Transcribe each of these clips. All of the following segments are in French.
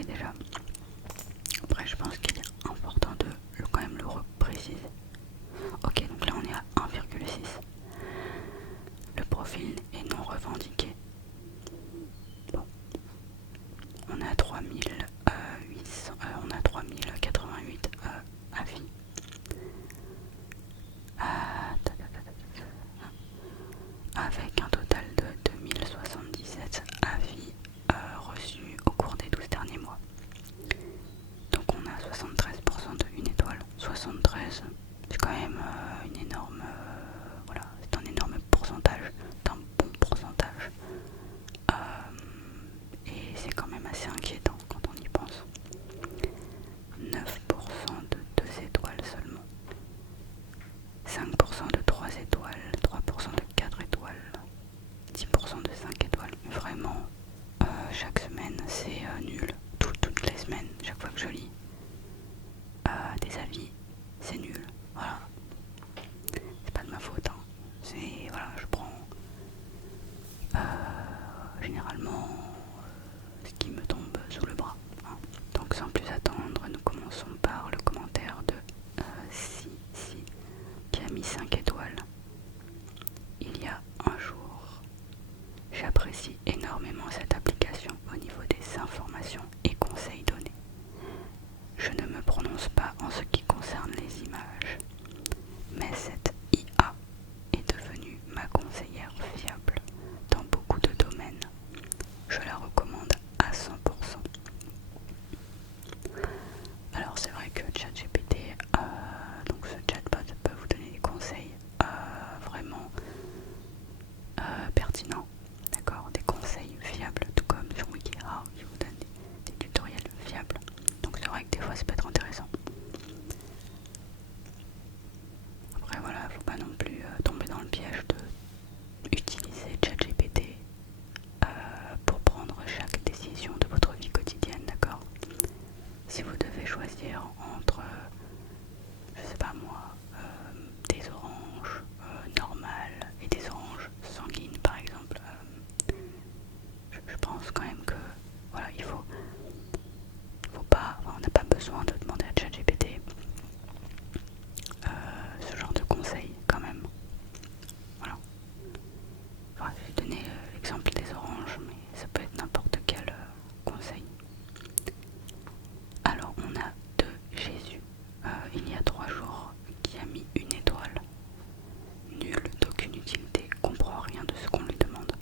savez déjà. Après, je pense qu'il est important de quand même le repréciser. Ok, donc là on est à 1,6. Le profil est non revendiqué. Bon, on a 3800, on a 3088 avis. Avec un total de 2077 avis reçus au cours des 12 derniers mois. Donc on a 73% de une étoile. 73, c'est quand même une énorme... voilà, c'est un énorme pourcentage, c'est un bon pourcentage. Et c'est quand même assez inquiétant quand on y pense. 9% de 2 étoiles seulement. 5% de 3 étoiles, 3% de 4 étoiles, 10% de 5 étoiles. Vraiment, chaque semaine c'est nul. Toutes les semaines, chaque fois que je lis des avis, c'est nul. Voilà. C'est pas de ma faute. Hein. C'est, voilà, je prends généralement ce qui me tombe sous le bras. Hein. Donc sans plus attendre, nous commençons par le commentaire de Si qui a mis 5 étoiles. Il y a un jour, j'apprécie énormément cette application au niveau des informations et conseils donnés. Je ne me prononce pas en ce qui concerne les images, mais cette IA est devenue ma conseillère fiable dans beaucoup de domaines. Je la recommande à 100%. Alors c'est vrai que ChatGPT, donc ce chatbot peut vous donner des conseils vraiment pertinents, d'accord, des conseils fiables, tout comme sur WikiHow qui vous donne des tutoriels fiables. Donc c'est vrai que des fois ça peut être intéressant. Après voilà, faut pas non plus tomber dans le piège de utiliser ChatGPT pour prendre chaque décision de votre vie quotidienne, d'accord. Si vous devez choisir entre, je sais pas moi, des oranges normales et des oranges sanguines par exemple, je pense quand même que voilà, faut pas, enfin, on n'a pas besoin de demander à ChatGPT ce genre de conseils quand même. Voilà. Enfin, j'ai donné l'exemple des oranges, mais ça peut être n'importe quel conseil. Alors on a de Jésus, il y a 3 jours, qui a mis une étoile. Nul, d'aucune utilité, comprend rien de ce qu'on lui demande.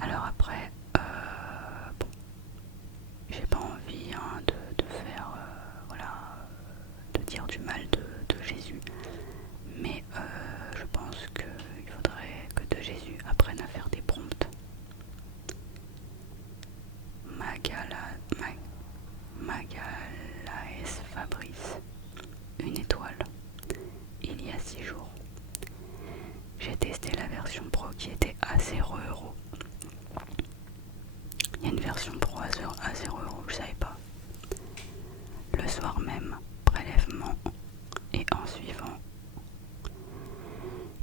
Alors après, bon, j'ai pas envie hein, de faire, voilà, de dire du mal de Jésus, mais je pense qu'il faudrait que de Jésus apprenne à faire des prompts. Magalaes Fabrice, une étoile, il y a 6 jours. J'ai testé la version pro qui était à 0 €. Il y a une version pro à 0 €, je savais pas. Le soir même, prélèvement, et en suivant,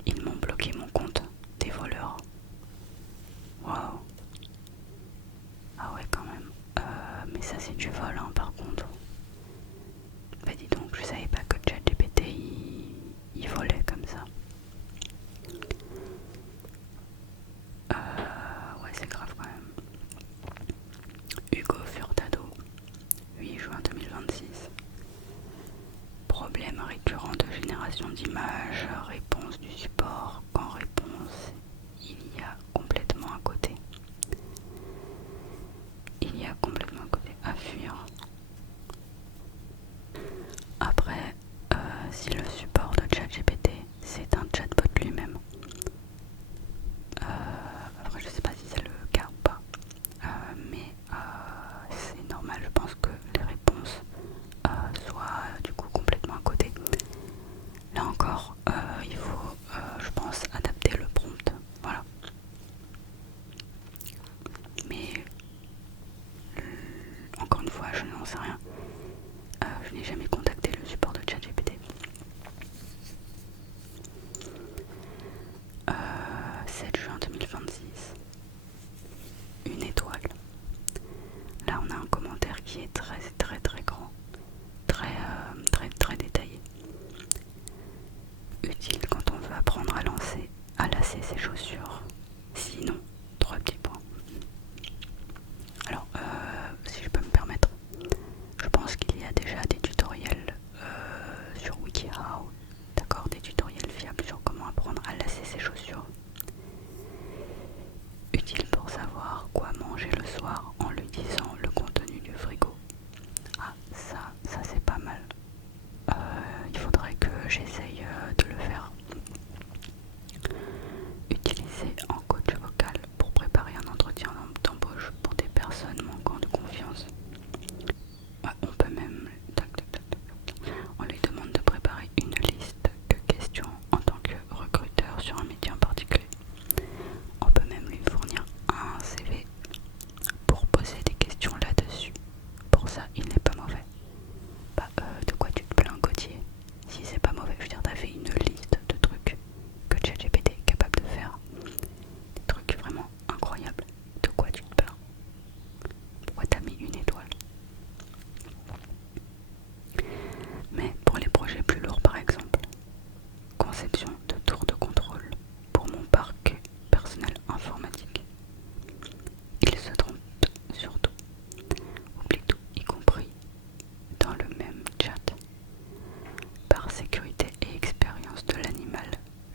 ils m'ont bloqué mon compte des voleurs. Waouh. Ah ouais quand même. Mais ça c'est du vol hein, par contre. Bah dis donc, je savais pas que ChatGPT il volait comme ça. Ouais c'est grave quand même. Hugo Furtado, 8 juin 2026. Problème récurrent de génération d'images, réponse du support. En réponse, il y a complètement à côté. Il y a complètement à côté à fuir. Après, si le support de ChatGPT c'est un chatbot lui-même, après je sais pas si c'est le cas ou pas, mais c'est normal, je pense que les réponses soient du coup complètement à côté. Là encore, il faut, je pense, adapter le prompt, voilà. Mais encore une fois, je n'en sais rien. Je n'ai jamais contacté le support de ChatGPT. 7 juin 2026. Une étoile. apprendre à lasser ses chaussures. Sinon, 3 petits points. Alors, si je peux me permettre, je pense qu'il y a déjà des tutoriels sur WikiHow, d'accord, des tutoriels fiables sur comment apprendre à lasser ses chaussures. Utile pour savoir quoi manger le soir en lui disant le contenu du frigo. Ah, ça c'est pas mal. Il faudrait que j'essaye de le faire. Utiliser en coach vocal pour préparer un entretien d'embauche pour des personnes manquant de confiance. Ouais, on peut même... On lui demande de préparer une liste de questions en tant que recruteur sur un métier en particulier. On peut même lui fournir un CV pour poser des questions là-dessus. Pour ça, il n'est pas mauvais. Bah, de quoi tu te plains, Gauthier? Si c'est pas mauvais, je veux dire, t'as fait une liste de trucs que ChatGPT est capable de faire. Des trucs vraiment incroyables. De quoi tu te plains? Pourquoi t'as mis une étoile? Mais pour les projets plus lourds, par exemple, conception de tour de contrôle pour mon parc personnel informatique. Il se trompe sur tout, oublie tout, y compris dans le même chat. Par sécurité et expérience de l'animal,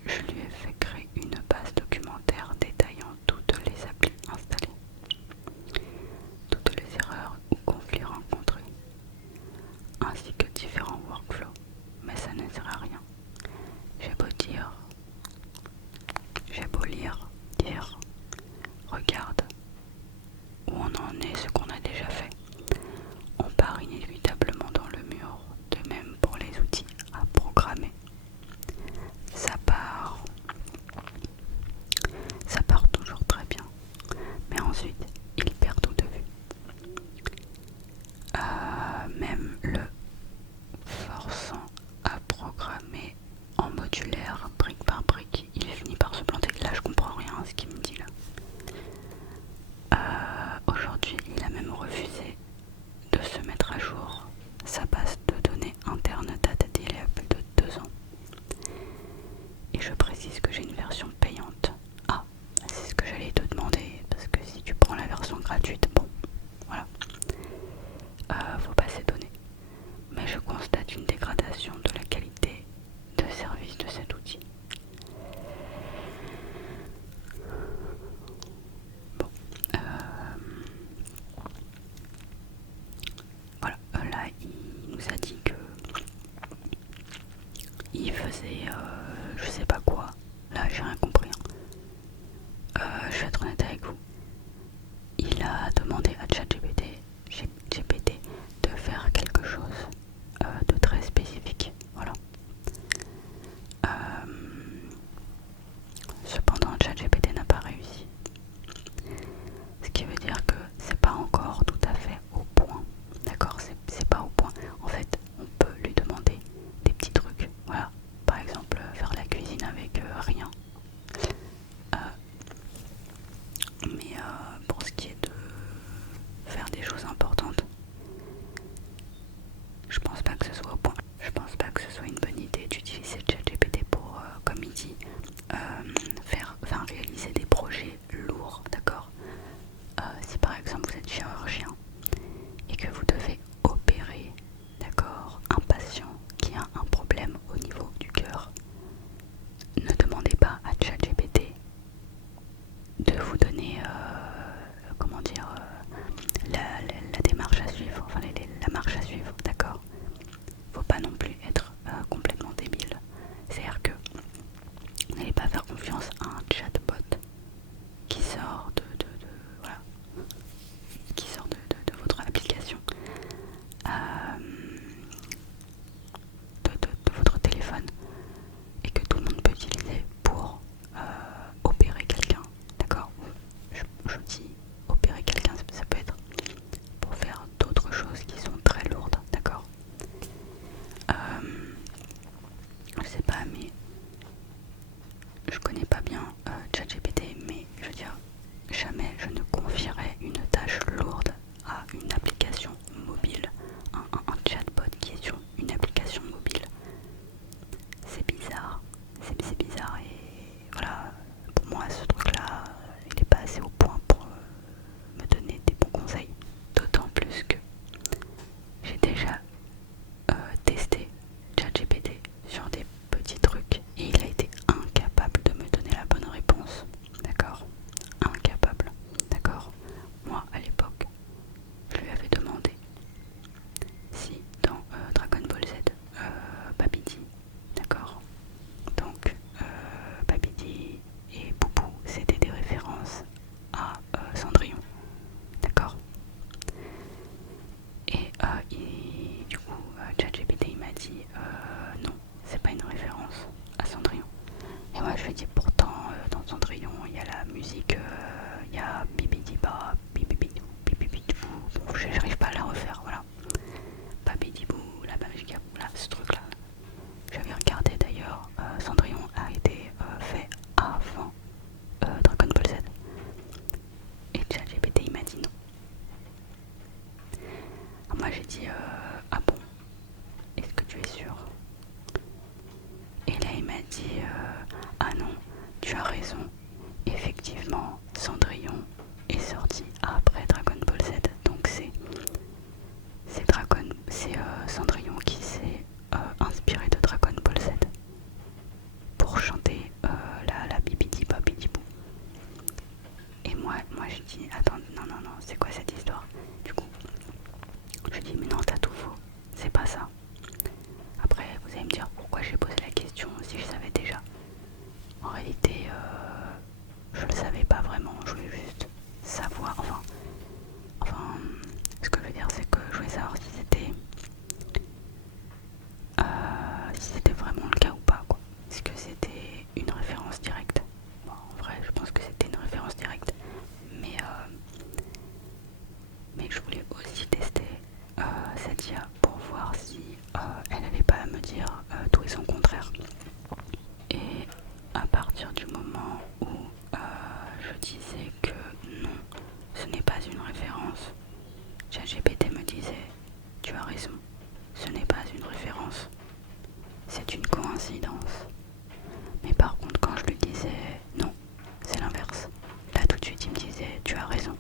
je lui ai fait créer une base documentaire détaillant toutes les applis installées, toutes les erreurs ou conflits rencontrés, ainsi que différents workflows. Mais ça ne sert à rien. J'ai beau lire, dire, regarde où on en est, ce qu'on a déjà fait. On part inévitablement dans le mur, de même pour les outils à programmer. Ça part toujours très bien, mais ensuite il perd tout de vue. Même le forçant à programmer en modulaire, brique par brique, il finit par se planter. Là je comprends rien à ce qu'il me dit là. tu as raison. Effectivement, Cendrillon est sorti après Dragon Ball Z. Donc c'est Cendrillon qui s'est inspiré de Dragon Ball Z pour chanter la Bibidi Babidi Bou. Et moi je dis attends, non, c'est quoi cette histoire? Du coup, je dis mais non, t'as tout faux, c'est pas ça. Après, vous allez me dire pourquoi j'ai posé la question si je savais déjà. En réalité, je le savais pas vraiment, je voulais juste savoir, enfin, ce que je veux dire, c'est que je voulais savoir si c'était vraiment le cas ou pas, quoi. Est-ce que c'était une référence directe? Bon, en vrai, je pense que c'était une référence directe, mais je voulais aussi tester cette IA pour voir si elle n'allait pas me dire tout et son contraire. Et à partir du moment où je disais que non, ce n'est pas une référence, ChatGPT me disait tu as raison, ce n'est pas une référence, c'est une coïncidence. Mais par contre, quand je lui disais non, c'est l'inverse, là tout de suite il me disait tu as raison,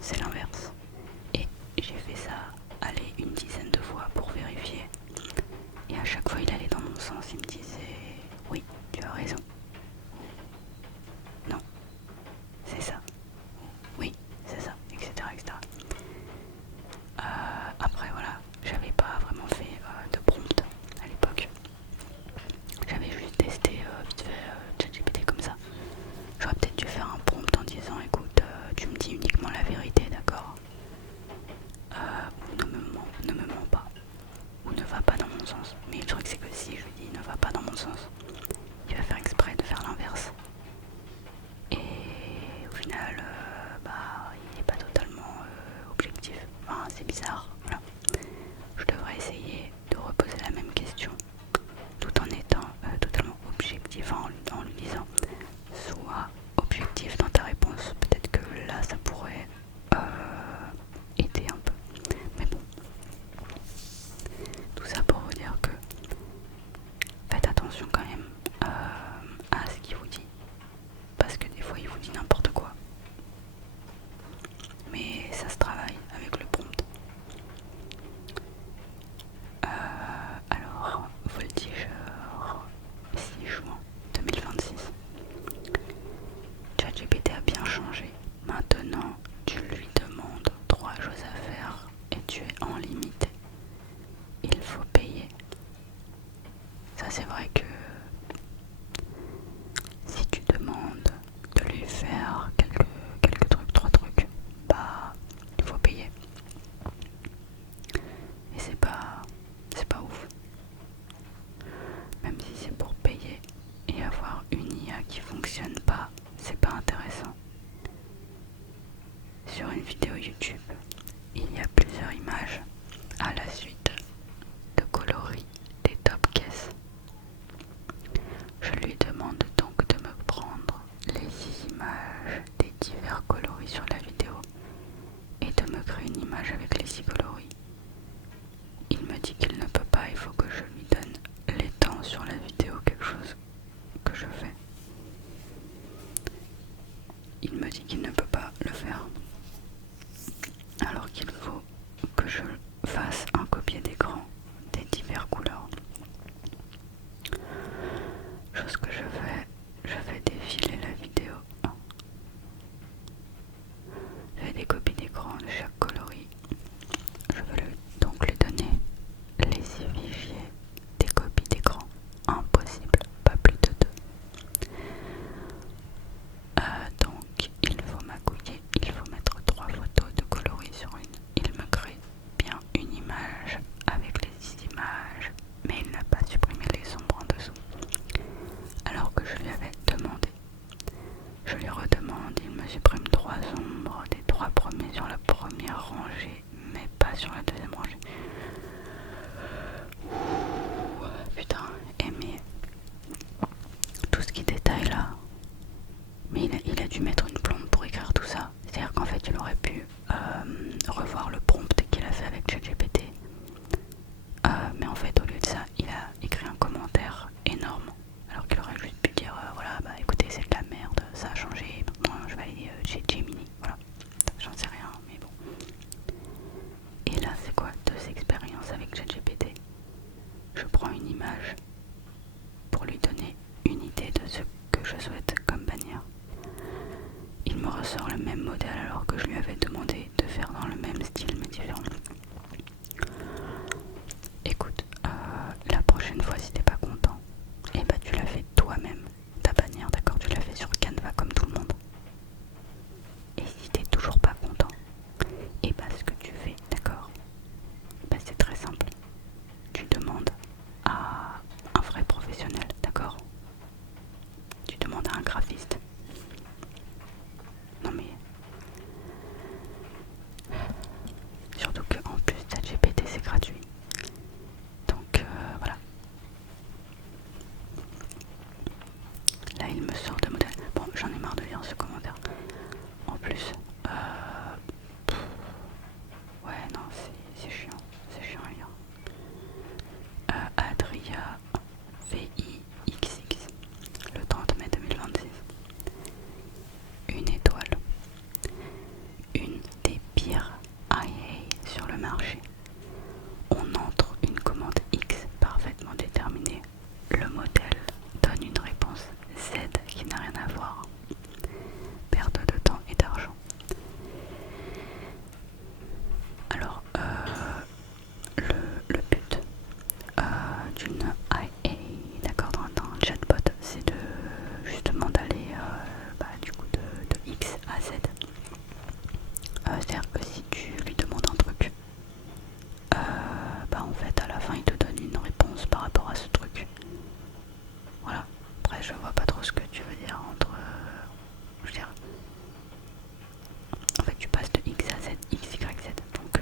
c'est l'inverse. Et j'ai fait ça, allez, une dizaine de fois pour vérifier. Et à chaque fois il allait dans mon sens, il me disait oui, tu as raison. Non, c'est ça. Oui, c'est ça, etc. Après voilà, j'avais pas vraiment fait de prompt à l'époque. J'avais juste testé vite fait ChatGPT comme ça. J'aurais peut-être dû faire un prompt en disant écoute, tu me dis uniquement la vérité, d'accord, ou ne me mens pas, ou ne va pas dans mon sens. Mais le truc c'est que si je lui dis ne va pas dans mon sens, il va faire exprès de faire l'inverse. Et au final, il n'est pas totalement objectif. Enfin, c'est bizarre. Voilà. Je devrais essayer de reposer la même question tout en étant totalement objectif, en lui disant sois objectif dans ta réponse. Peut-être que là ça pourrait aider un peu. Mais bon, tout ça pour vous dire que faites attention quand même à ce qu'il vous dit. Parce que des fois il vous dit n'importe quoi. Mais ça se travaille avec le prompt. Alors, voltigeur 6 juin 2026. ChatGPT a bien changé. Maintenant, tu lui demandes 3 choses à faire et tu es en limite. Il faut payer. Ça, c'est vrai que si tu demandes de lui faire quelques trucs, 3 trucs, il faut payer. Et c'est pas ouf. Même si c'est pour payer et avoir une IA qui fonctionne pas, c'est pas intéressant. Sur une vidéo YouTube, il y a plusieurs images à la suite de coloris des top caisses. Je lui demande donc de me prendre les 6 images des divers coloris sur la vidéo et de me créer une image avec les 6 coloris. Il me dit qu'il ne peut pas, il faut que je lui donne les temps sur la vidéo, quelque chose que je fais. Il me dit qu'il ne peut pas le faire, alors qu'il faut que je fasse un copier d'écran des diverses couleurs. Chose que je fais défiler la vidéo. Je fais des copies d'écran de chaque coloris. Je veux donc lui donner les 6 fichiers des copies d'écran. Impossible, pas plus de 2. Donc il faut magouiller, il faut mettre 3 photos de coloris sur une. Il me crée bien une image avec les 6 images, mais il n'a pas supprimé les ombres en dessous. Alors que je lui avais demandé. Je lui redemande, il me supprime 3 ombres des 3 premiers sur la première rangée, mais pas sur la deuxième rangée. Ouh, putain, mais tout ce qui détaille là, mais il a dû mettre une plombe pour écrire tout ça. C'est-à-dire qu'en fait il aurait pu revoir le prompt qu'il a fait avec ChatGPT, mais en fait au lieu de ça il a écrit un commentaire énorme alors qu'il aurait juste sort le même modèle alors que je lui avais demandé de faire dans le même style mais différent. Écoute, la prochaine fois si t'es pas content, et bah tu l'as fait toi-même, ta bannière, d'accord, tu l'as fait sur Canva comme tout le monde. Et si t'es toujours pas content, et bah ce que tu fais, d'accord, bah c'est très simple, tu demandes à un vrai professionnel, d'accord, tu demandes à un graphiste. Non mais surtout qu'en plus ChatGPT c'est gratuit. Donc voilà. Là il me sort de modèle. Bon j'en ai marre de lire ce commentaire. En plus, ouais non c'est chiant. C'est chiant à lire. Adria VIXX le 30 mai 2026. Une étoile. Une des pires IA sur le marché. On entre une commande X parfaitement déterminée. Le modèle donne une réponse Z qui n'a rien à voir. Perte de temps et d'argent. Alors, le but d'une IA, d'accord, dans un chatbot, c'est de justement d'aller du coup de X à Z. C'est-à-dire que si tu lui demandes un truc, en fait à la fin il te donne une réponse par rapport à ce truc. Voilà. Après je vois pas trop ce que tu veux dire entre je veux dire, en fait tu passes de X à Z, X, Y, Z. Donc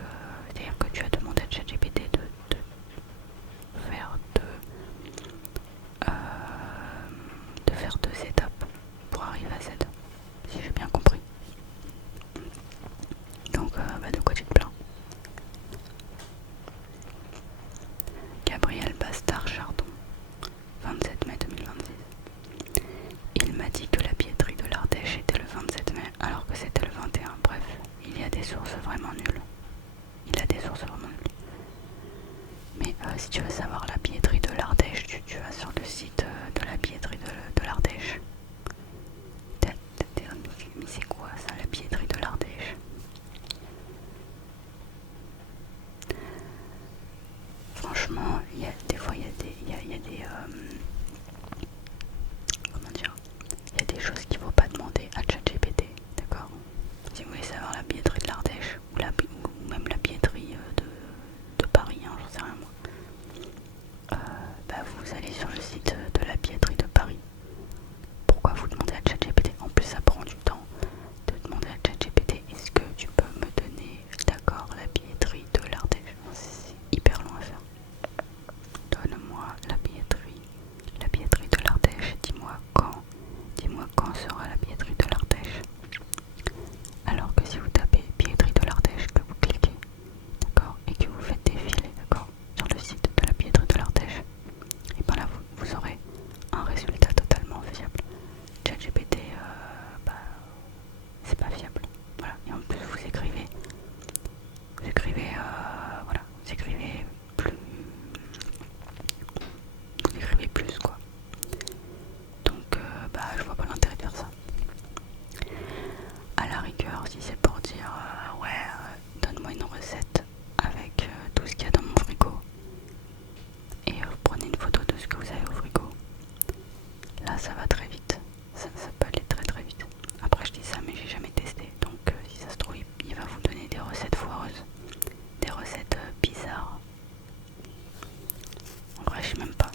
c'est à dire que tu as demandé à ChatGPT de faire de faire 2 étapes pour arriver à Z, si j'ai bien compris. Donc de quoi tu te plains? Gabriel Bastard Chardon, 27 mai 2026. Il m'a dit que la billetterie de l'Ardèche était le 27 mai alors que c'était le 21. Bref, il y a des sources vraiment nulles. Il a des sources vraiment nulles. Mais si tu veux savoir la billetterie de l'Ardèche, tu vas sur le site de la billetterie de l'Ardèche. Mais c'est quoi ça, la billetterie de l'Ardèche? Franchement, des fois il y a des comment dire, il y a des choses qu'il ne faut pas demander à ChatGPT, d'accord? Si vous voulez savoir la billetterie de l'Ardèche ou même la billetterie de Paris, hein, j'en sais rien moi, vous allez sur le site de la billetterie de Paris. Pourquoi vous demandez à ChatGPT? En plus ça prend du temps de demander à ChatGPT est-ce que tu peux me donner, d'accord, la billetterie de l'Ardèche? C'est hyper long à faire. Donne-moi la billetterie de l'Ardèche, dis-moi quand sera la billetterie de l'Ardèche. Alors que si vous tapez billetterie de l'Ardèche, que vous cliquez, d'accord, et que vous faites défiler, d'accord, sur le site de la billetterie de l'Ardèche, et bien là vous aurez un résultat totalement fiable. ChatGPT, c'est pas fiable. Voilà, et en plus vous écrivez voilà, vous écrivez plus quoi. Donc je vois pas l'intérêt de faire ça. À la rigueur, si c'est pour dire donne-moi une recette avec tout ce qu'il y a dans mon frigo et vous prenez une photo de ce que vous avez au frigo, là ça va très vite, ça peut aller très très vite. Après je dis ça mais j'ai jamais testé, donc si ça se trouve il va vous donner des recettes foireuses, des recettes bizarres. En vrai je sais même pas,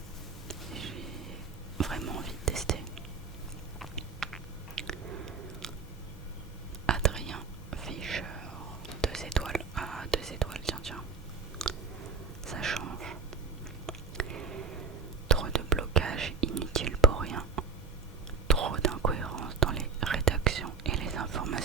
j'ai vraiment envie de tester. Adrien Fischer, 2 étoiles. Ah, 2 étoiles, tiens. Ça change. Trop de blocages inutiles pour rien. Trop d'incohérences dans les rédactions et les informations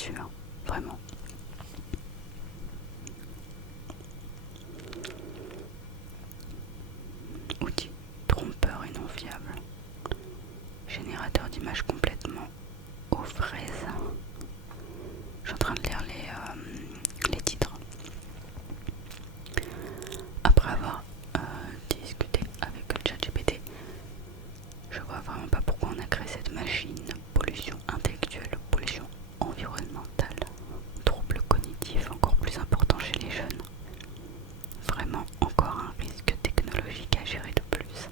là-dessus, hein, vraiment. Outil trompeur et non fiable. Générateur d'images complètement aux fraises. Je suis en train de lire les titres. Après avoir discuté avec ChatGPT, je vois vraiment pas pourquoi on a créé cette machine. Pollution intellectuelle, pollution environnementale, troubles cognitifs encore plus importants chez les jeunes. Vraiment encore un risque technologique à gérer de plus.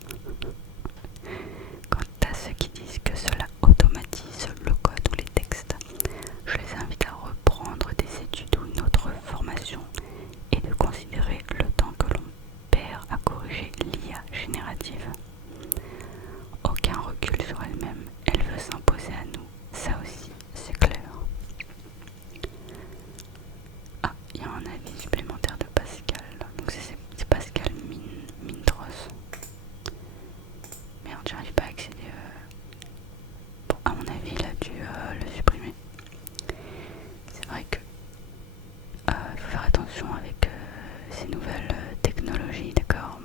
Quant à ceux qui disent que cela automatise le code ou les textes, je les invite à reprendre des études ou une autre formation et de considérer le temps que l'on perd à corriger l'IA générative. Aucun recul sur elle-même, elle veut s'imposer à nous, ça aussi c'est clair. Ah, il y a un avis supplémentaire de Pascal, donc c'est Pascal Mintros. Merde, j'arrive pas à accéder. Bon, à mon avis, il a dû le supprimer. C'est vrai que il faut faire attention avec ces nouvelles technologies, d'accord.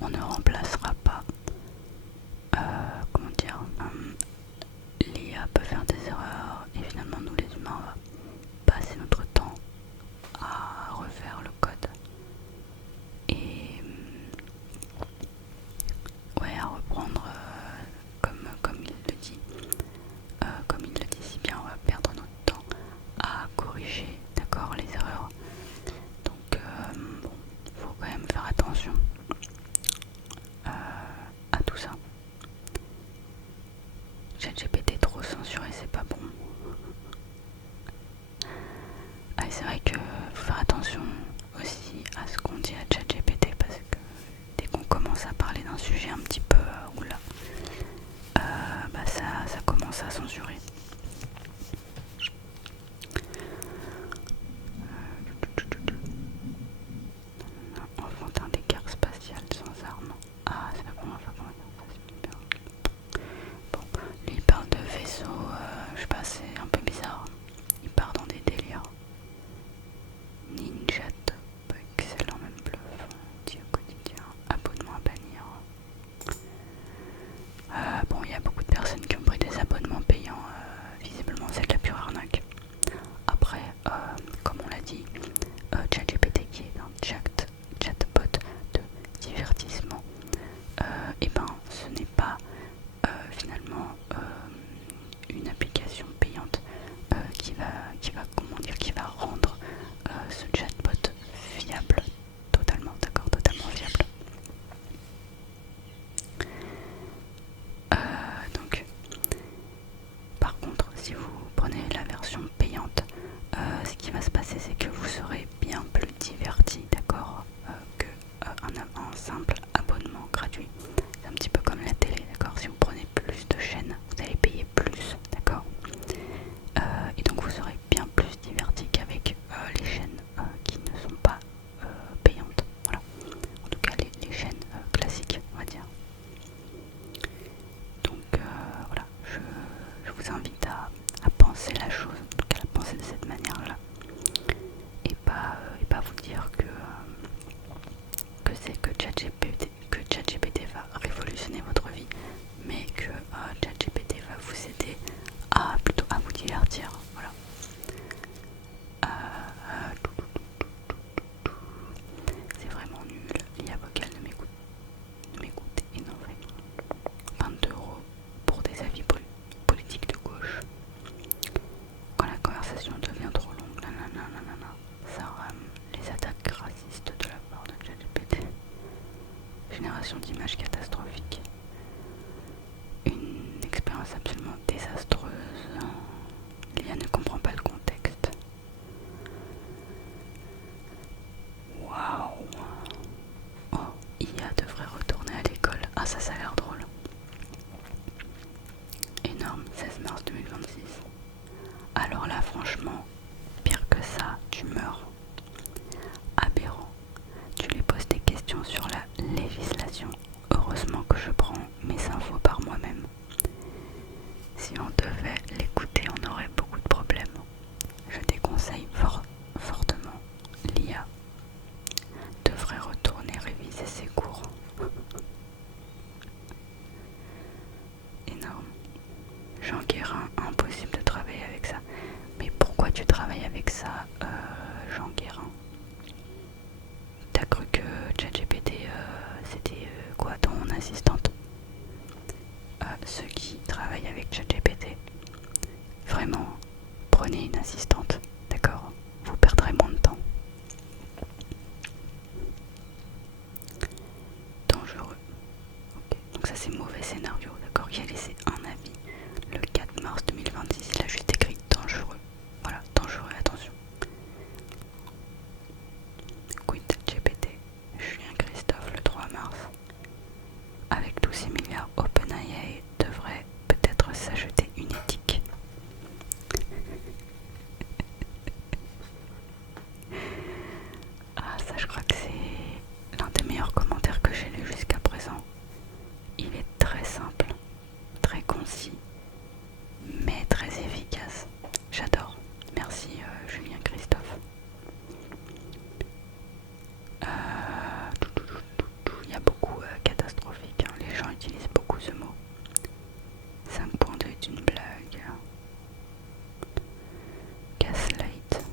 On ne remplacera pas, comment dire, l'IA peut faire des erreurs et finalement nous les humains on va passer notre temps à refaire le code et ouais, à reprendre comme il le dit. Comme il le dit si bien, on va perdre notre temps à corriger, d'accord, les erreurs. Donc bon, faut quand même faire attention à tout ça. ChatGPT trop censuré, c'est pas bon. Ah, c'est vrai que faut faire attention aussi à ce qu'on dit à ChatGPT parce que dès qu'on commence à parler d'un sujet un petit peu oula, bah ça commence à censurer. Enfantin des guerres spatiales sans armes. Ah, c'est la première fois qu'on regarde ça, c'est super. Bon, lui il parle de vaisseau, je sais pas, c'est un peu bizarre. Il part dans des délires. Ninja top, excellent même bluff. Dit au quotidien, abonnement à bannir. Bon, il y a beaucoup de personnes qui ont pris des abonnements payants, visiblement c'est de la pure arnaque. Après, comme on l'a dit, ChatGPT qui est un chatbot de divertissement, et ben ce n'est pas finalement une application payante qui va rendre ce chatbot fiable, totalement d'accord, totalement fiable. Donc, par contre, si vous prenez la version payante, ce qui va se passer, c'est que vous serez bien plus diverti, d'accord, qu'un simple abonnement gratuit. C'est un petit peu comme la télé, d'accord. Si vous prenez plus de chaînes, vous allez payer plus, d'accord. Et donc vous serez bien plus diverti qu'avec les chaînes qui ne sont pas payantes. Voilà. En tout cas, les chaînes classiques, on va dire. Donc voilà, je vous invite à penser la chose, en tout cas à penser de cette manière-là, et pas vous dire que c'est que ChatGPT va révolutionner votre vie, mais que ChatGPT va vous aider plutôt à vous divertir. Voilà. C'est vraiment nul. L'IA vocale ne m'écoute et non vraiment. 22 € pour des avis politiques de gauche. Quand la conversation devient trop longue, ça rame. Les attaques racistes de la part de ChatGPT. Génération d'images catastrophiques. Une expérience absolument désastreuse. L'IA ne comprend pas le contexte. Waouh. Oh, IA devrait retourner à l'école. Ah, ça a l'air drôle. Énorme, 16 mars 2026. Alors là, franchement, pire que ça, tu meurs. Aberrant. Tu lui poses des questions sur la législation. Heureusement que je prends mes infos par moi-même. Si on devait l'écouter, on aurait beaucoup de problèmes. Je déconseille fortement l'IA. Devrait retourner réviser ses cours. Énorme. Jean Guérin, impossible de travailler avec ça. Mais pourquoi tu travailles avec ça, Jean Guérin? T'as cru que ChatGPT c'était quoi ton assistante? Ceux qui travaillent avec ChatGPT, vraiment, prenez une assistante, d'accord? Vous perdrez moins de temps. Dangereux. Ok, donc ça c'est mauvais scénario, d'accord? Il a laissé un avis le 4 mars 2026, il a juste écrit dangereux. Voilà, dangereux, attention. Quid GPT, Julien Christophe le 3 mars. Avec tous ces milliards, OpenAI devrait peut-être s'ajouter une éthique. Ah, ça je crois que c'est l'un des meilleurs commentaires que j'ai lu jusqu'à présent. Il est très simple, très concis, mais très efficace. J'adore. Merci Julien Christophe. Il y a beaucoup catastrophique, hein. Les gens utilisent beaucoup ce mot. 5.2 est une blague. Gaslight.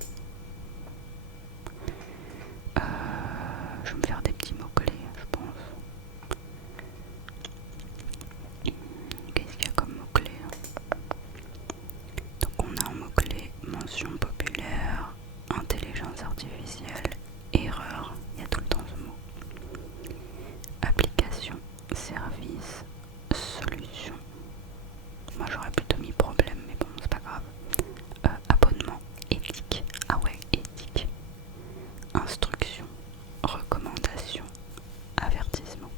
Je vais me faire des petits mots-clés, je pense. Qu'est-ce qu'il y a comme mot-clé? Donc on a un mot-clé mention populaire, intelligence artificielle, erreur, il y a tout le temps ce mot. Application, service, solution. Moi j'aurais plutôt mis problème, mais bon, c'est pas grave. Abonnement, éthique. Ah ouais, éthique. Instruction, recommandation, avertissement.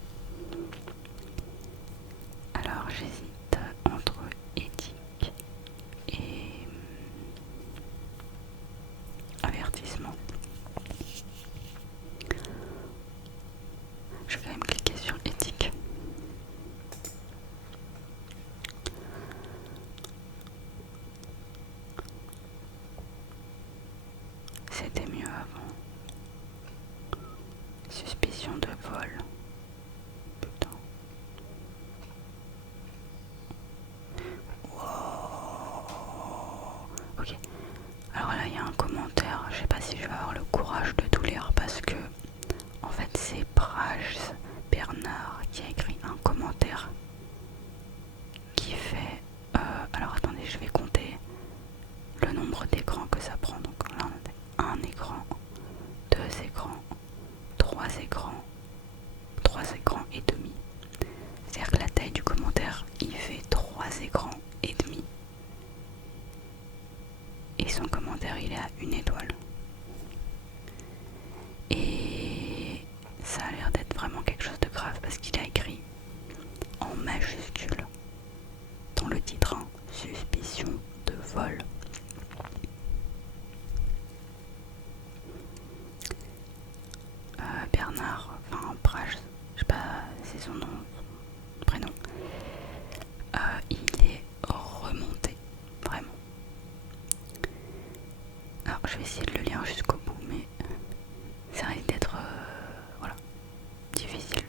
Alors j'hésite entre éthique et avertissement. Je vais quand même cliquer sur éthique. C'était mieux avant. Suspicion de vol. Putain. Wow. Ok. Alors là, il y a un commentaire. Je sais pas si je vais avoir le courage de tout lire parce que, en fait, c'est Prages Bernard qui a écrit un commentaire qui fait. Alors attendez, je vais compter le nombre d'écrans que ça prend. Donc là, on a un écran, deux écrans, trois écrans et demi. C'est-à-dire que la taille du commentaire, il fait 3 écrans et demi. Et son commentaire, il est à 1 étoile. Et ça a l'air d'être vraiment quelque chose de grave parce qu'il a écrit en majuscule dans le titre, hein, suspicion de vol. Bernard, enfin Prages, je sais pas, c'est son nom, son prénom. Il est remonté, vraiment. Alors je vais essayer de le lire jusqu'au bout, mais ça risque d'être voilà, difficile.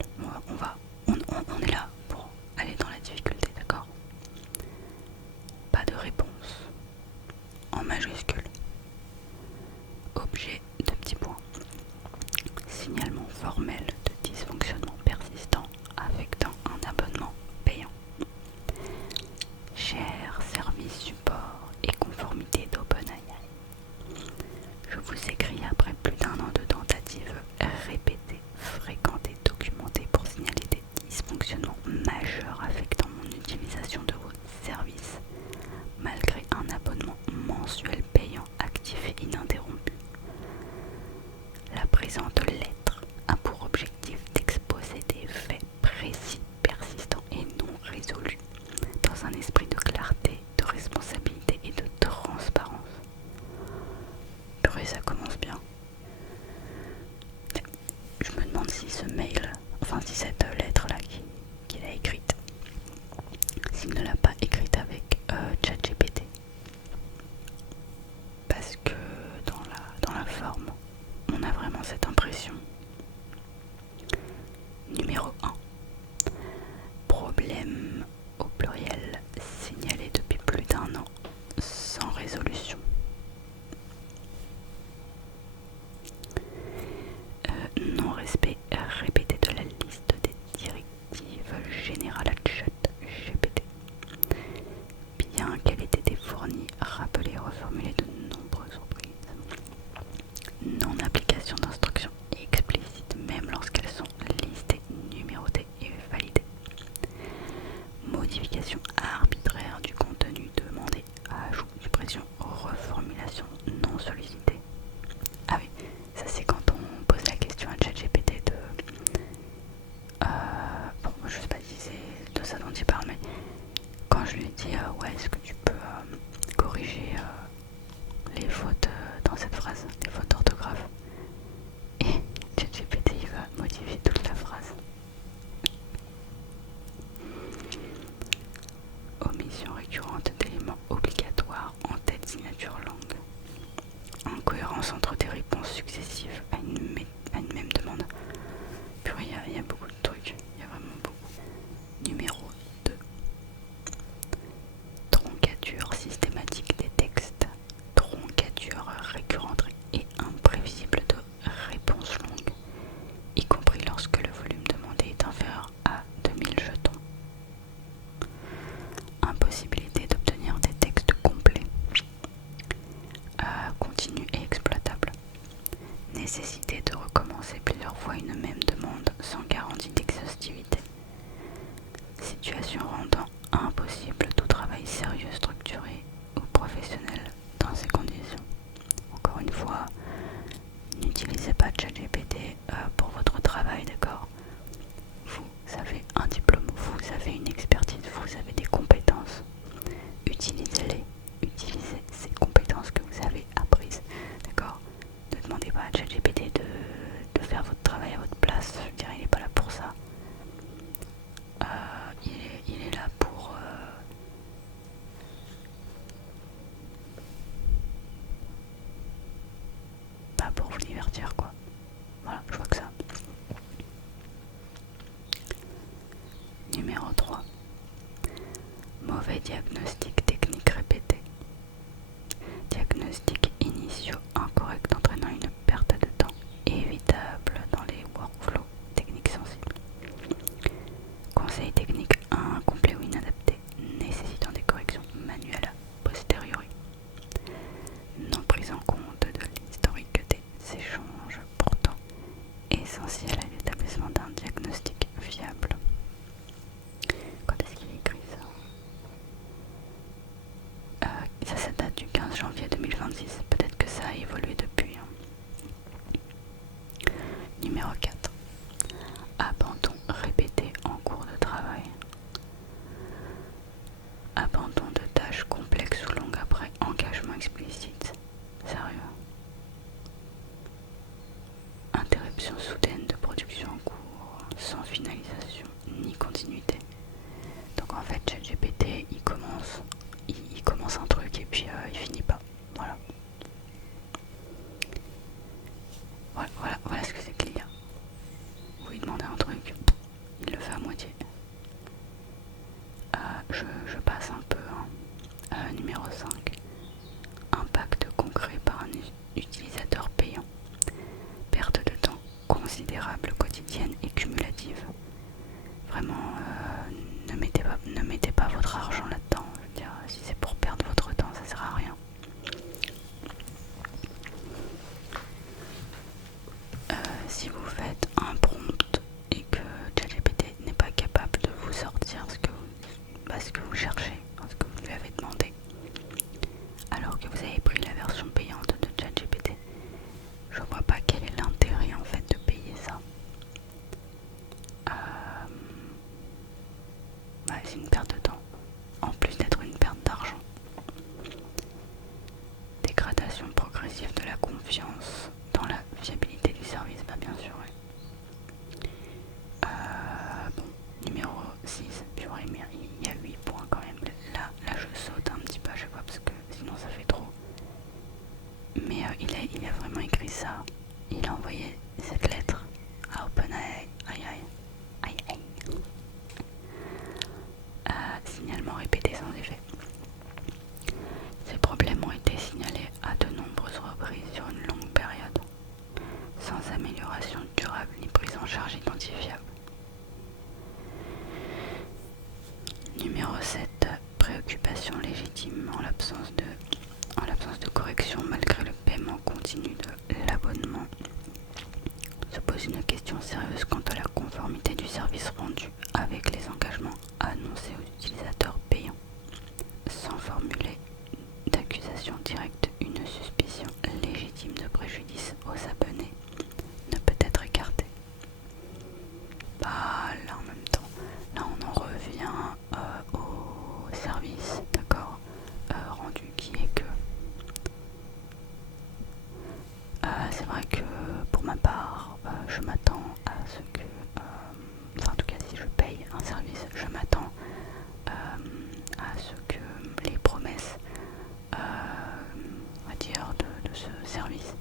On est là pour aller dans la difficulté, d'accord? Pas de réponse. En majuscule. Objet de petits points. Signalement formel de dysfonctionnement persistant affectant un abonnement payant. Cher service support et conformité d'OpenAI. Je vous écris après plus d'1 an de tentatives répétées, fréquentes et documentées pour signaler des dysfonctionnements majeurs affectant mon utilisation de vos services, malgré un abonnement mensuel payant actif et ininterrompu. La présente lettre a pour objectif d'exposer des faits précis, persistants et non résolus, dans un esprit de clarté, de responsabilité et de transparence. Purée, ça commence concentre des réponses successives à une même demande. Purée, il y a beaucoup de trucs, il y a vraiment beaucoup. Numéro 2. Troncature systématique des textes. Troncature récurrente et imprévisible de réponses longues, y compris lorsque le volume demandé est inférieur à 2000 jetons. Impossibilité d'obtenir des textes complets, continus et exploitables. Nécessité de recommencer plusieurs fois une même demande sans garantie d'exhaustivité. Situation rendant impossible tout travail sérieux, structuré ou professionnel dans ces conditions. Encore une fois, n'utilisez pas ChatGPT pour votre travail, d'accord? Vous avez un diplôme, vous avez une expertise, vous avez des compétences. Utilisez-les, utilisez ces compétences que vous avez apprises, d'accord? Ne demandez pas à ChatGPT de faire votre travail à votre place, je dirais, il n'est pas là pour ça. Il est là pour... pour vous divertir, quoi. Voilà, je vois que ça. Numéro 3. Mauvais diagnostic technique répété. Diagnostics initiaux incorrects entraînant une perte de temps évitable dans les workflows techniques sensibles. Conseils techniques incomplets ou inadaptés nécessitant des corrections manuelles a posteriori. Non prise en compte de l'historique des échanges pourtant essentiels à l'établissement d'un diagnostic fiable. Quand est-ce qu'il écrit ça? Ça date du 15 janvier 2026. Peut-être que ça a évolué depuis. Numéro 4. Abandon répété en cours de travail. Abandon de tâches complexes ou longues après engagement explicite. Sérieux. Interruption soudaine de production en cours, sans finalisation ni continuité. Donc en fait, ChatGPT, il commence un truc et puis il finit pas. Voilà. Voilà ce que c'est qu'il y a. Vous lui demandez un truc, il le fait à moitié. Je passe un peu. Numéro 5. Impact concret par un utilisateur payant. Perte de temps considérable, quotidienne et cumulative. Vraiment, ne mettez pas votre argent là-dedans. Je veux dire, si c'est pour perdre votre temps, ça sert à rien. Si vous faites un prompt et que ChatGPT n'est pas capable de vous sortir ce que vous cherchez, ce que vous lui avez demandé, alors que vous avez pris la version payante de ChatGPT, je vois pas quel est l'intérêt en fait de payer ça. C'est une perte de temps, en plus d'être une perte d'argent. Dégradation progressive de la confiance dans la fiabilité du service, bien sûr, ouais. Numéro 6, purée, mais il y a 8 points quand même. Là je saute un petit peu à chaque fois parce que sinon ça fait trop. Mais il a vraiment écrit ça. Il a envoyé cette lettre à OpenAI. Aïe. Signalement répété sans effet. Ces problèmes ont été signalés à de nombreuses reprises sur une longue période, sans amélioration durable ni prise en charge identifiable. Numéro 7. Préoccupation légitime en l'absence de correction malgré le paiement continu de l'abonnement. Se pose une question sérieuse quant à la conformité du service rendu avec les engagements annoncés aux utilisateurs payants. Sans formuler d'accusation directe, une suspicion légitime de préjudice aux abonnés ne peut être écartée. Là en même temps, là on en revient au service, d'accord, rendu qui est que c'est vrai que pour ma part, je m'attends à ce que, en tout cas si je paye un service, je m'attends à ce que les promesses, on va dire, de ce service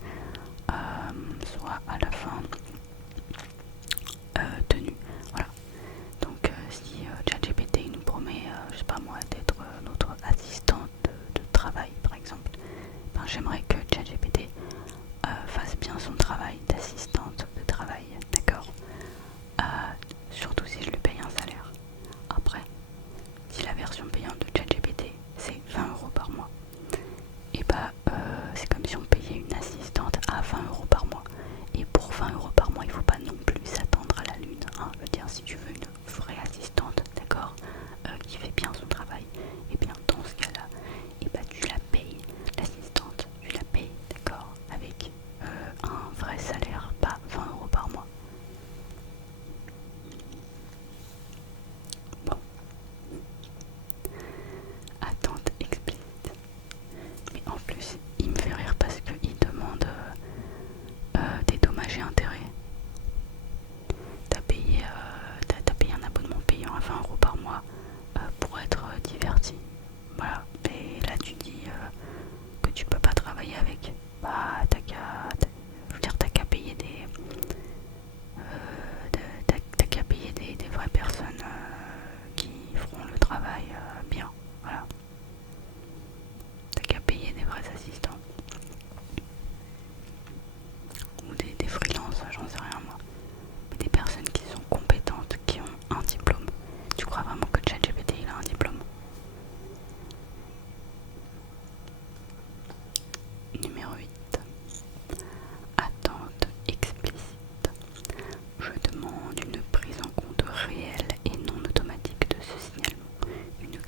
c'est comme si on payait une assistante à 20 € par mois. Et pour 20 € par mois, il ne faut pas non plus s'attendre à la lune, hein. Je veux dire, si tu veux une vraie assistante, d'accord, qui fait bien son travail, et bien dans ce cas-là, et bah tu la payes, l'assistante, tu la payes, d'accord, avec un vrai salaire, pas 20 € par mois. Bon, attente explicite. Mais en plus, il me fait rire parce qu'il demande des dommages et intérêts. T'as payé, t'as payé un abonnement payant à 20 € par mois pour être diverti. Voilà. Et là tu dis que tu peux pas travailler avec. Bah t'as qu'à payer t'as qu'à payer des vraies personnes qui feront le travail bien. Voilà. T'as qu'à payer des vrais assistants. Ou des freelances, j'en sais rien moi. Mais des personnes qui sont compétentes, qui ont un diplôme. Tu crois vraiment que ChatGPT il a un diplôme? Numéro 8. Attente explicite. Je demande une prise en compte réelle et non automatique de ce signalement. Une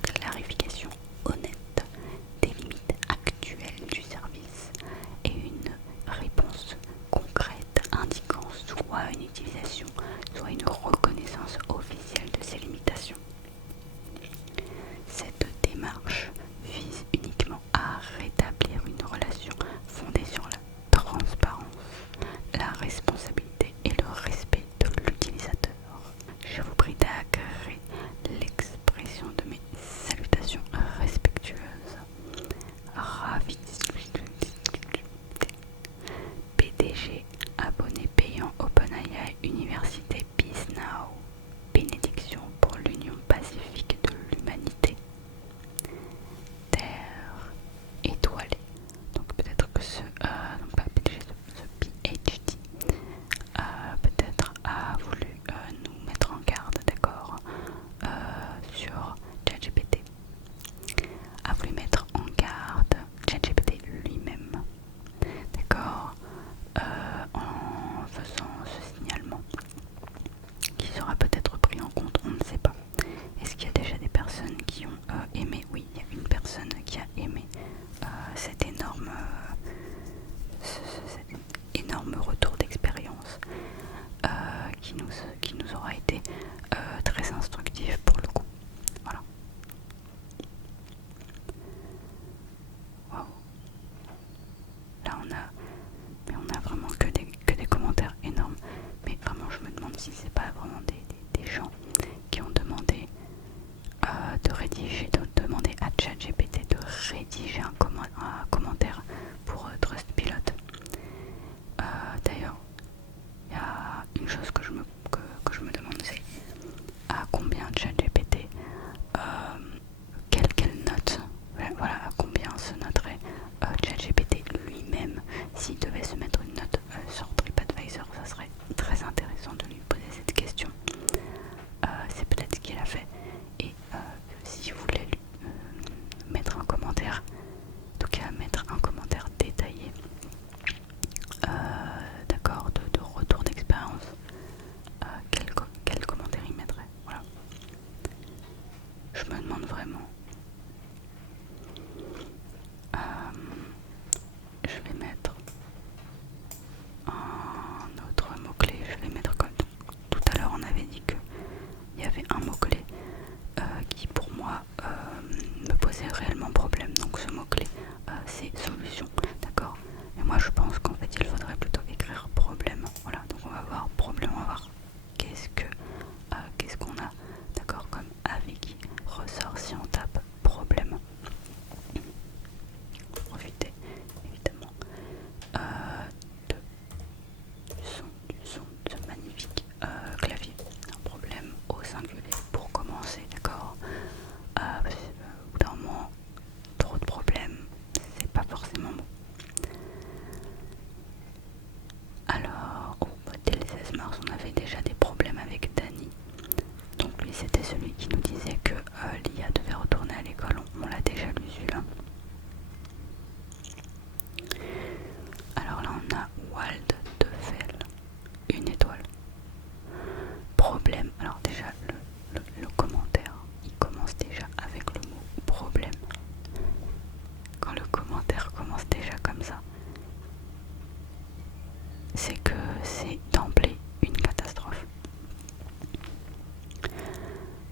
c'est d'emblée une catastrophe.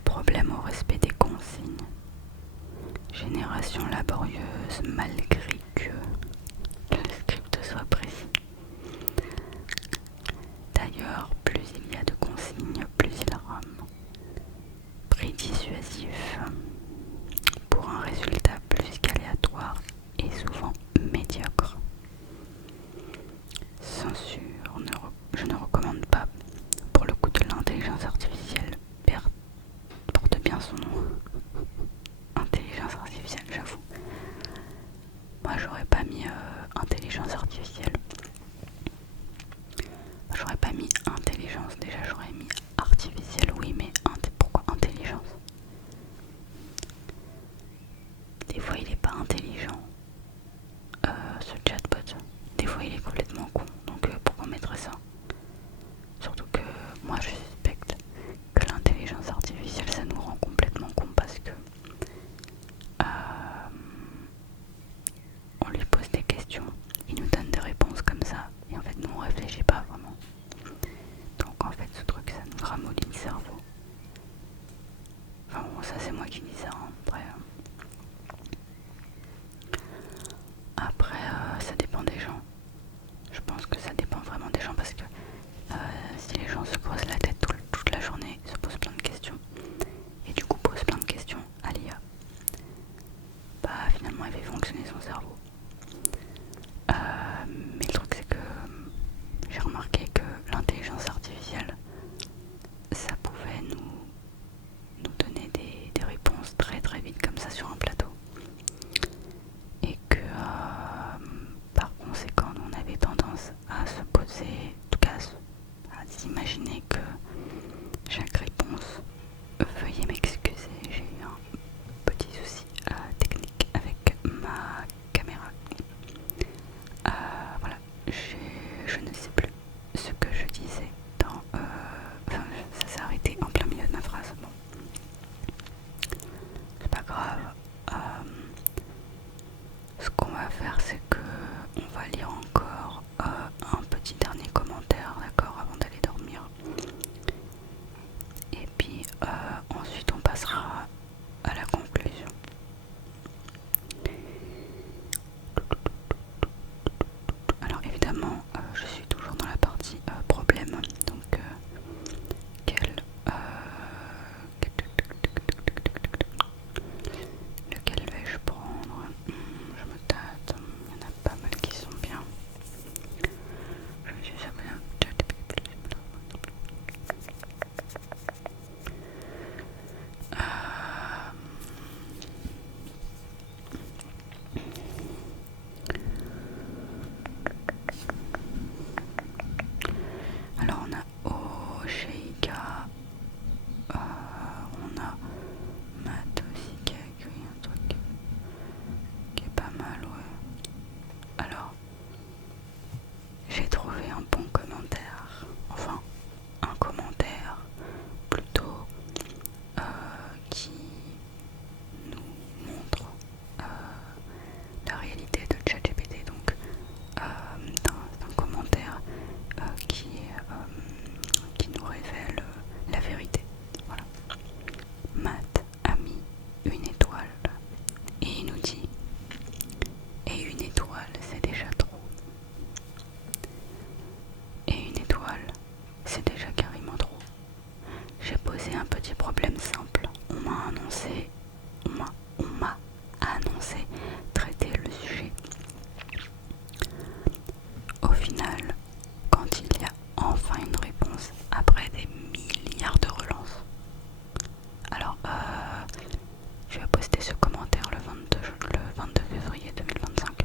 Problème au respect des consignes. Génération laborieuse malgré que le script soit précis. D'ailleurs, plus il y a de consignes, plus il rame. Prix dissuasif pour un résultat plus qu'aléatoire et souvent médiocre. Censure, je ne recommande pas. Pour le coup de l'intelligence artificielle, porte bien son nom. Intelligence artificielle, j'avoue. Moi, j'aurais pas mis intelligence artificielle. J'aurais pas mis intelligence, déjà j'aurais mis artificielle, oui, mais pourquoi intelligence? Des fois il est pas intelligent, ce chatbot. Des fois il est complètement con, donc pourquoi mettre ça? Surtout que moi je suspecte que l'intelligence artificielle ça nous rend complètement con parce que on lui pose des questions, il nous donne des réponses comme ça et en fait nous on réfléchit pas vraiment. Donc en fait ce truc ça nous ramollit le cerveau. Enfin bon, ça c'est moi qui dis ça, hein. Après ça dépend des gens. Je pense que ça dépend vraiment des gens parce que si les gens se posent la tête toute la journée, se posent plein de questions et du coup posent plein de questions à l'IA, bah finalement elle fait fonctionner son cerveau. Mais le truc c'est que j'ai remarqué que l'intelligence artificielle ça pouvait nous donner des réponses très très vite comme ça sur un plateau et que par conséquent on avait tendance à se poser, en tout cas à s'imaginer que chaque réponse, veuillez m'excuser, j'ai eu un petit souci technique avec ma caméra. Voilà, je ne sais plus ce que je disais dans... Enfin, ça s'est arrêté en plein milieu de ma phrase. Bon, c'est pas grave. Ce qu'on va faire, c'est que on va lire encore un petit dernier commentaire, d'accord, avant d'aller dormir. Et puis ensuite on passera à la conclusion. Alors évidemment, je suis toujours dans la partie problème. Donc lequel vais-je prendre? Je me tâte, il y en a pas mal qui sont bien. Je me suis abonné à alors on a Osheika, on a Matt aussi qui a écrit un truc qui est pas mal, ouais. Alors, j'ai trouvé un bon commentaire, enfin un commentaire plutôt qui nous montre la réalité de ChatGPT, donc un commentaire qui nous révèle la vérité. Voilà. Matt a mis une étoile et il nous dit et une étoile c'est déjà trop. Et une étoile c'est déjà carrément trop. J'ai posé un petit problème simple. On m'a annoncé traiter le sujet. Au final, quand il y a enfin une réponse après des milliards de relances. Alors, je vais poster ce commentaire le 22 février 2025.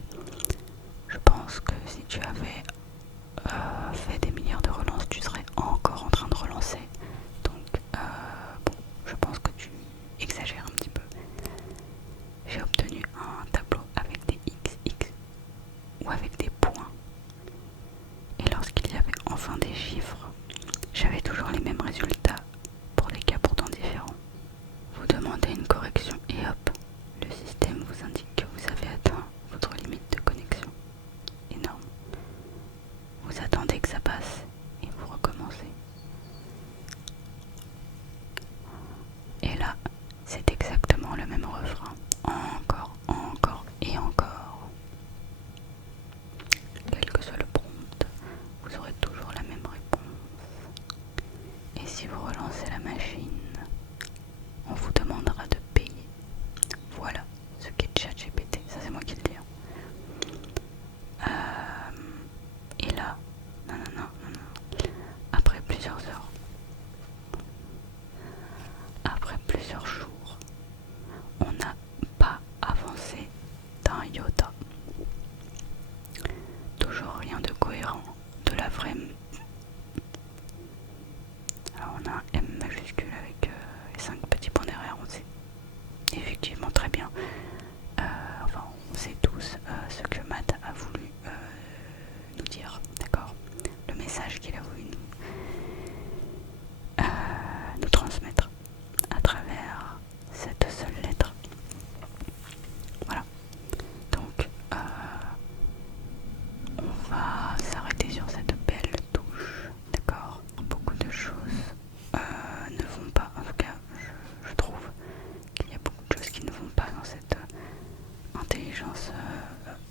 l'intelligence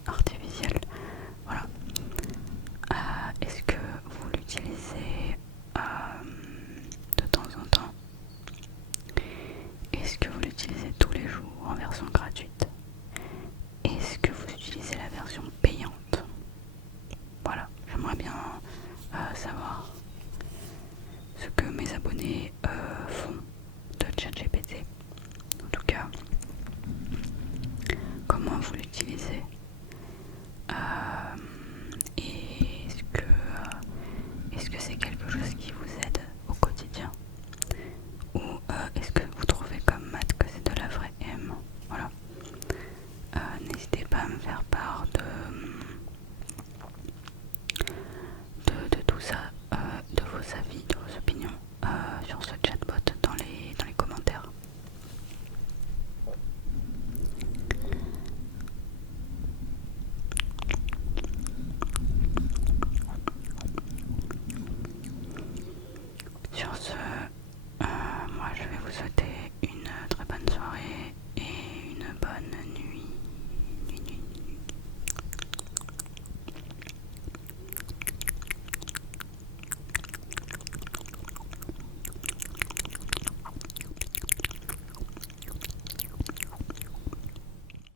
artificielle. Voilà. Est-ce que vous l'utilisez de temps en temps? Est-ce que vous l'utilisez tous les jours en version gratuite? Est-ce que vous utilisez la version payante? Voilà, j'aimerais bien savoir ce que mes abonnés font de ChatGPT. En tout cas, comment vous l'utilisez? Et est-ce que c'est quelque chose qui vous aide au quotidien? Ou est-ce que vous trouvez comme Matt que c'est de la vraie M? Voilà. N'hésitez pas à me faire part de tout ça, de vos avis, de vos opinions sur ce